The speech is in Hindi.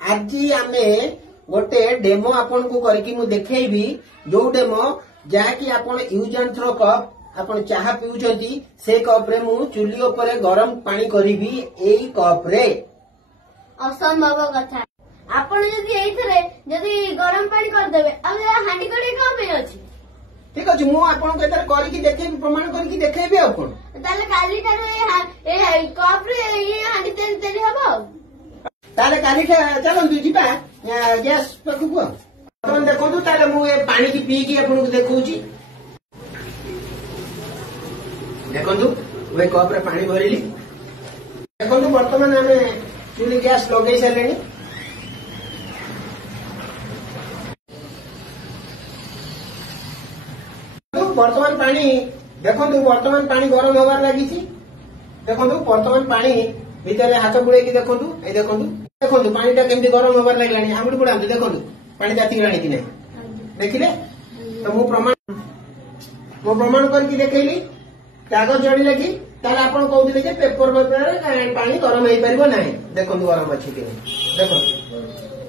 आज आमे गोटे डेमो आपन को करके मु देखैबी जो डेमो जहाँकि आपन यूज एंड थ्रो कप आपन चाहा पिउछंती से कप रे मु चुली ऊपर गरम पानी करीबी एई कप रे। असंभव कथा आपण जदी एइथरे जदी गरम पानी कर देबे अब हांडी कड़ी का पे अछि। ठीक अछि मु आपन के एतर करी की देखैबी प्रमाण करी की देखैबी आपन ताले काली टारे ए कप रे ये हांडी तेल तेल हबो ताले काली चलो जीवा गैस पाखु अपन देखो ताले मु ए पानी की पी की आपन को देखौची देखंतु वे कप रे पानी भरिली देखंतु वर्तमान हमें चुली गैस लगे सारे वर्तमान पानी देखंतु वर्तमान पानी गरम होबार लगी देखंतु वर्तमान पानी भीतर हाथ बुड़े की देखंतु ए देखंतु देखंतु पानी टा केमती गरम होबार लागलानी आंगुठी बुड़ांतु देखंतु पानी ताती गलानी कि नै देखिले तो मु प्रमाण करके देखैली कागज जोड़ी कि ताले आपण कहउथिले जे पेपर पानी गरम हेई परिबो नै देखंतु गरम अछि कि नै देखंतु